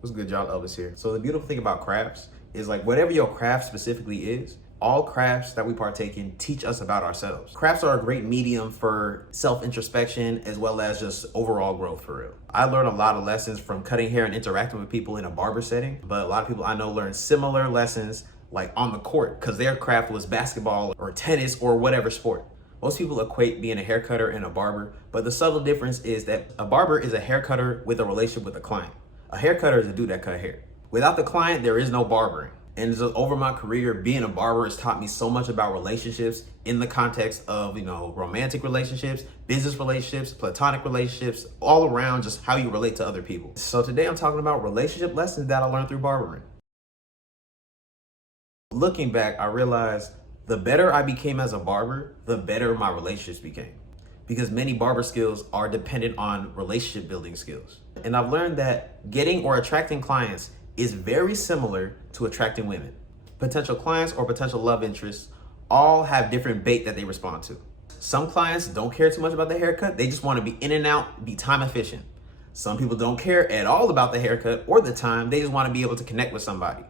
What's good, y'all? Elvis here. So the beautiful thing about crafts is like whatever your craft specifically is, all crafts that we partake in teach us about ourselves. Crafts are a great medium for self-introspection as well as just overall growth for real. I learned a lot of lessons from cutting hair and interacting with people in a barber setting, but a lot of people I know learn similar lessons like on the court because their craft was basketball or tennis or whatever sport. Most people equate being a hair cutter and a barber, but the subtle difference is that a barber is a hair cutter with a relationship with a client. A hair cutter is a dude that cut hair. Without the client, there is no barbering. And so over my career, being a barber has taught me so much about relationships in the context of, romantic relationships, business relationships, platonic relationships, all around just how you relate to other people. So today I'm talking about relationship lessons that I learned through barbering. Looking back, I realized the better I became as a barber, the better my relationships became. Because many barber skills are dependent on relationship building skills. And I've learned that getting or attracting clients is very similar to attracting women. Potential clients or potential love interests all have different bait that they respond to. Some clients don't care too much about the haircut. They just want to be in and out, be time efficient. Some people don't care at all about the haircut or the time. They just want to be able to connect with somebody.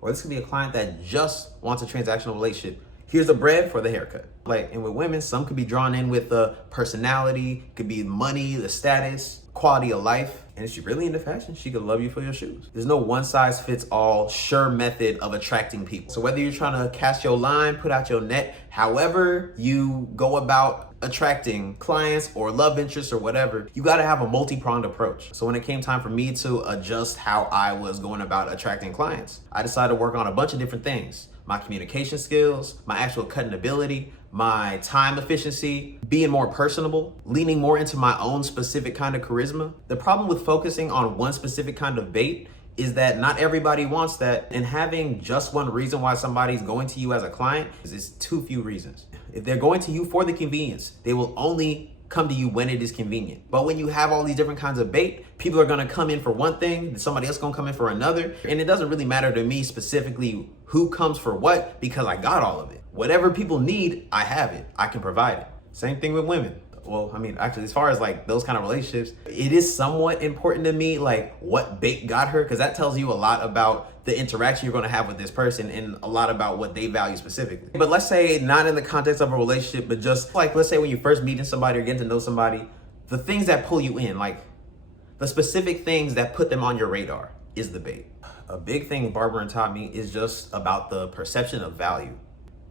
Or this could be a client that just wants a transactional relationship. Here's the bread for the haircut. And with women, some could be drawn in with the personality, could be money, the status, quality of life. And if she's really into fashion, she could love you for your shoes. There's no one size fits all sure method of attracting people. So whether you're trying to cast your line, put out your net, however you go about attracting clients or love interests or whatever, you got to have a multi-pronged approach. So when it came time for me to adjust how I was going about attracting clients, I decided to work on a bunch of different things. My communication skills, my actual cutting ability, my time efficiency, being more personable, leaning more into my own specific kind of charisma. The problem with focusing on one specific kind of bait is that not everybody wants that, and having just one reason why somebody's going to you as a client is too few reasons. If they're going to you for the convenience, they will only come to you when it is convenient. But when you have all these different kinds of bait, people are gonna come in for one thing, somebody else gonna come in for another, and it doesn't really matter to me specifically who comes for what because I got all of it. Whatever people need, I have it. I can provide it. Same thing with women. Well, actually, as far as those kind of relationships, it is somewhat important to me, what bait got her, because that tells you a lot about the interaction you're going to have with this person and a lot about what they value specifically. But let's say not in the context of a relationship, but just let's say when you first meeting somebody or getting to know somebody, the things that pull you in, the specific things that put them on your radar is the bait. A big thing barbering taught me is just about the perception of value.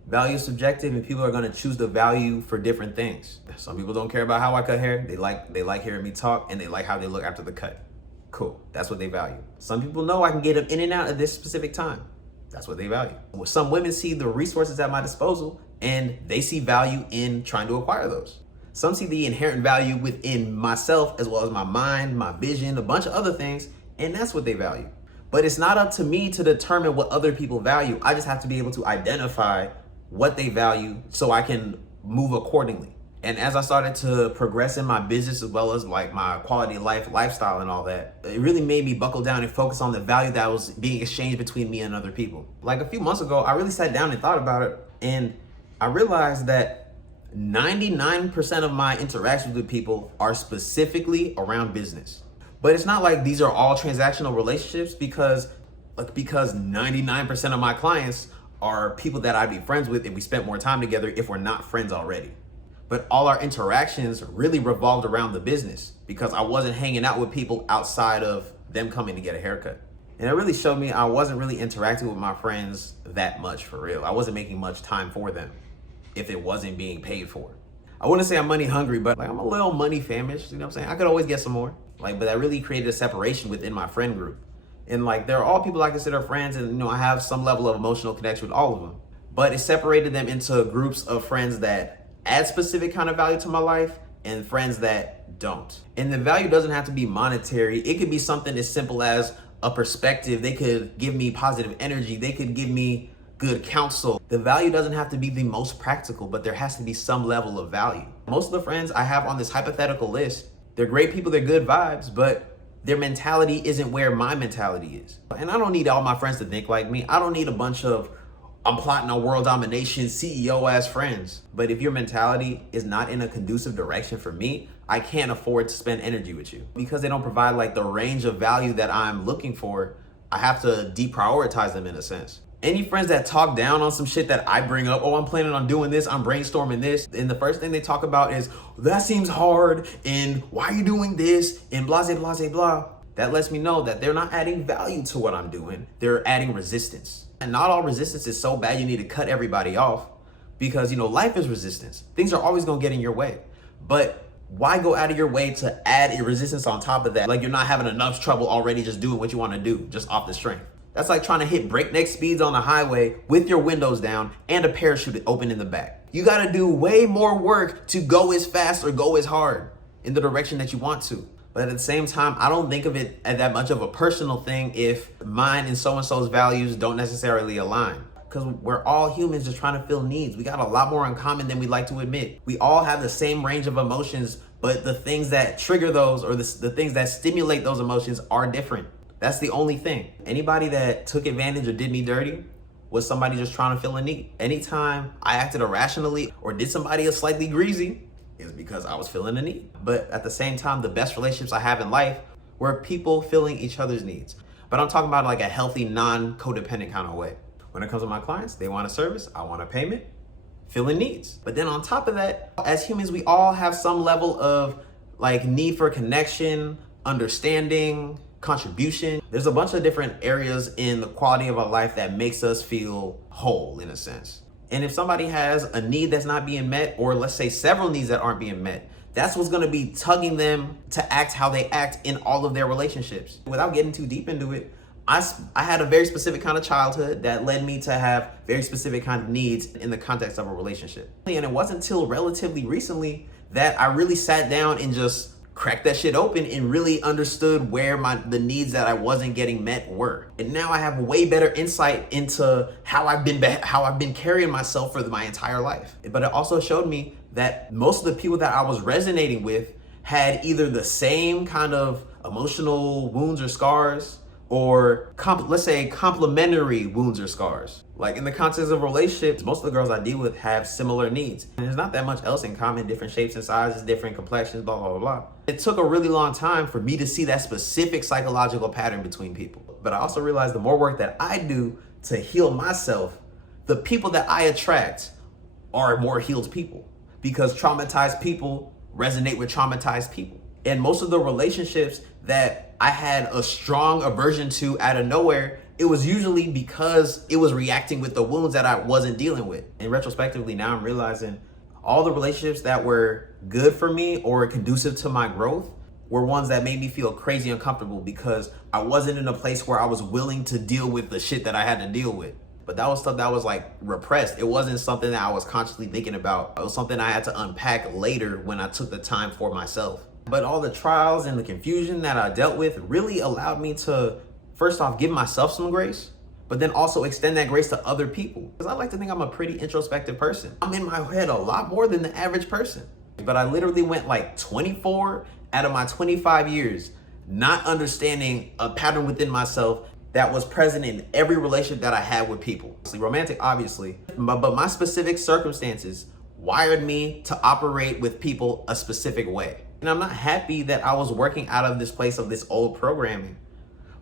Value is subjective and people are going to choose the value for different things. Some people don't care about how I cut hair. They like hearing me talk and they like how they look after the cut. Cool. That's what they value. Some people know I can get them in and out at this specific time. That's what they value. Some women see the resources at my disposal and they see value in trying to acquire those. Some see the inherent value within myself as well as my mind, my vision, a bunch of other things, and that's what they value. But it's not up to me to determine what other people value. I just have to be able to identify what they value so I can move accordingly. And as I started to progress in my business as well as my quality of life, lifestyle and all that, it really made me buckle down and focus on the value that was being exchanged between me and other people. A few months ago, I really sat down and thought about it, and I realized that 99% of my interactions with people are specifically around business. But it's not like these are all transactional relationships because 99% of my clients are people that I'd be friends with and we spent more time together if we're not friends already. But all our interactions really revolved around the business because I wasn't hanging out with people outside of them coming to get a haircut. And it really showed me I wasn't really interacting with my friends that much for real. I wasn't making much time for them if it wasn't being paid for. I wouldn't say I'm money hungry, but I'm a little money famished, you know what I'm saying? I could always get some more. But that really created a separation within my friend group. And they're all people I consider friends and I have some level of emotional connection with all of them. But it separated them into groups of friends that add specific kind of value to my life and friends that don't. And the value doesn't have to be monetary. It could be something as simple as a perspective. They could give me positive energy. They could give me good counsel. The value doesn't have to be the most practical, but there has to be some level of value. Most of the friends I have on this hypothetical list, they're great people, they're good vibes, but their mentality isn't where my mentality is. And I don't need all my friends to think like me. I don't need a bunch of I'm plotting on world domination, CEO ass friends. But if your mentality is not in a conducive direction for me, I can't afford to spend energy with you. Because they don't provide like the range of value that I'm looking for, I have to deprioritize them in a sense. Any friends that talk down on some shit that I bring up, oh, I'm planning on doing this, I'm brainstorming this, and the first thing they talk about is, that seems hard, and why are you doing this, and blah, blah, blah, blah. That lets me know that they're not adding value to what I'm doing. They're adding resistance. And not all resistance is so bad you need to cut everybody off, because, you know, life is resistance. Things are always gonna get in your way. But why go out of your way to add a resistance on top of that? Like you're not having enough trouble already just doing what you wanna do, just off the strength. That's like trying to hit breakneck speeds on the highway with your windows down and a parachute open in the back. You gotta do way more work to go as fast or go as hard in the direction that you want to. But at the same time, I don't think of it as that much of a personal thing if mine and so-and-so's values don't necessarily align. Because we're all humans just trying to fill needs. We got a lot more in common than we like to admit. We all have the same range of emotions, but the things that trigger those or the things that stimulate those emotions are different. That's the only thing. Anybody that took advantage or did me dirty was somebody just trying to fill a need. Anytime I acted irrationally or did somebody else slightly greasy, is because I was filling a need. But at the same time, the best relationships I have in life were people filling each other's needs. But I'm talking about like a healthy, non-codependent kind of way. When it comes to my clients, they want a service, I want a payment, filling needs. But then on top of that, as humans, we all have some level of like need for connection, understanding, contribution. There's a bunch of different areas in the quality of our life that makes us feel whole in a sense. And if somebody has a need that's not being met, or let's say several needs that aren't being met, that's what's gonna be tugging them to act how they act in all of their relationships. Without getting too deep into it, I had a very specific kind of childhood that led me to have very specific kind of needs in the context of a relationship. And it wasn't until relatively recently that I really sat down and just cracked that shit open and really understood where the needs that I wasn't getting met were. And now I have way better insight into how I've been carrying myself for my entire life. But it also showed me that most of the people that I was resonating with had either the same kind of emotional wounds or scars, or let's say complementary wounds or scars. Like in the context of relationships, most of the girls I deal with have similar needs. And there's not that much else in common, different shapes and sizes, different complexions, blah, blah, blah, blah. It took a really long time for me to see that specific psychological pattern between people. But I also realized the more work that I do to heal myself, the people that I attract are more healed people, because traumatized people resonate with traumatized people. And most of the relationships that I had a strong aversion to out of nowhere, it was usually because it was reacting with the wounds that I wasn't dealing with. And retrospectively, now I'm realizing all the relationships that were good for me or conducive to my growth were ones that made me feel crazy uncomfortable, because I wasn't in a place where I was willing to deal with the shit that I had to deal with. But that was stuff that was like repressed. It wasn't something that I was consciously thinking about. It was something I had to unpack later when I took the time for myself. But all the trials and the confusion that I dealt with really allowed me to, first off, give myself some grace, but then also extend that grace to other people. Because I like to think I'm a pretty introspective person. I'm in my head a lot more than the average person. But I literally went like 24 out of my 25 years not understanding a pattern within myself that was present in every relationship that I had with people. Romantic, obviously, but my specific circumstances wired me to operate with people a specific way. And I'm not happy that I was working out of this place of this old programming,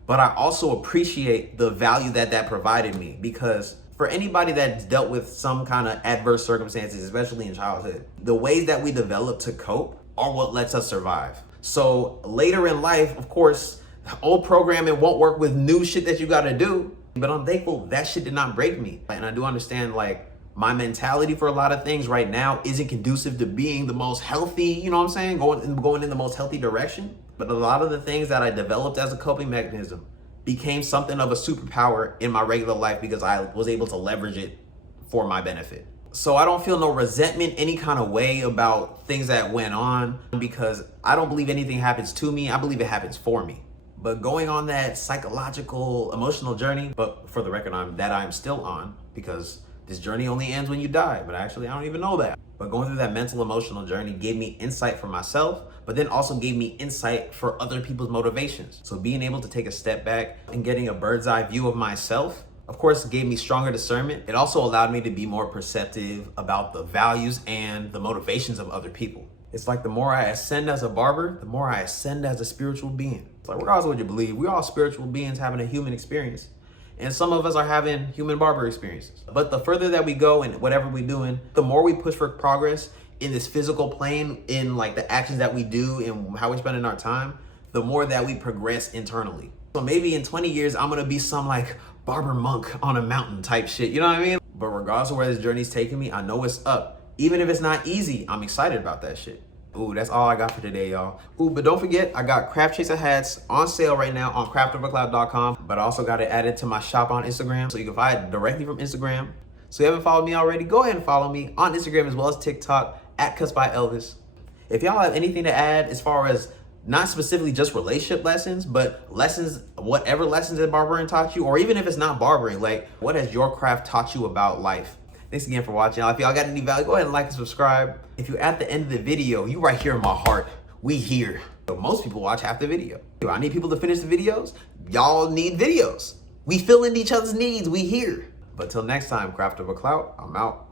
but I also appreciate the value that that provided me, because for anybody that's dealt with some kind of adverse circumstances, especially in childhood, the ways that we develop to cope are what lets us survive. So later in life, of course, old programming won't work with new shit that you gotta do, but I'm thankful that shit did not break me. And I do understand, like, my mentality for a lot of things right now isn't conducive to being the most healthy, you know what I'm saying? Going in the most healthy direction. But a lot of the things that I developed as a coping mechanism became something of a superpower in my regular life, because I was able to leverage it for my benefit. So I don't feel no resentment any kind of way about things that went on, because I don't believe anything happens to me. I believe it happens for me. But going on that psychological, emotional journey, but for the record, I'm still on, because this journey only ends when you die, but actually I don't even know that. But going through that mental, emotional journey gave me insight for myself, but then also gave me insight for other people's motivations. So being able to take a step back and getting a bird's eye view of myself, of course, gave me stronger discernment. It also allowed me to be more perceptive about the values and the motivations of other people. It's like the more I ascend as a barber, the more I ascend as a spiritual being. It's like regardless of what you believe, we're all spiritual beings having a human experience. And some of us are having human barber experiences. But the further that we go in whatever we're doing, the more we push for progress in this physical plane, in like the actions that we do and how we're spending our time, the more that we progress internally. So maybe in 20 years, I'm gonna be some like barber monk on a mountain type shit, you know what I mean? But regardless of where this journey's taking me, I know it's up. Even if it's not easy, I'm excited about that shit. Ooh, that's all I got for today, y'all. Ooh, but don't forget, I got Craft Chaser hats on sale right now on craftovercloud.com, but I also got it added to my shop on Instagram, so you can buy it directly from Instagram. So if you haven't followed me already, go ahead and follow me on Instagram as well as TikTok at Cuts by Elvis. If y'all have anything to add as far as not specifically just relationship lessons, but lessons, whatever lessons that barbering taught you, or even if it's not barbering, like what has your craft taught you about life? Thanks again for watching. If y'all got any value, go ahead and like and subscribe. If you're at the end of the video, you right here in my heart. We here. But most people watch half the video. I need people to finish the videos. Y'all need videos. We fill in each other's needs. We here. But till next time, Craft Over Clout, I'm out.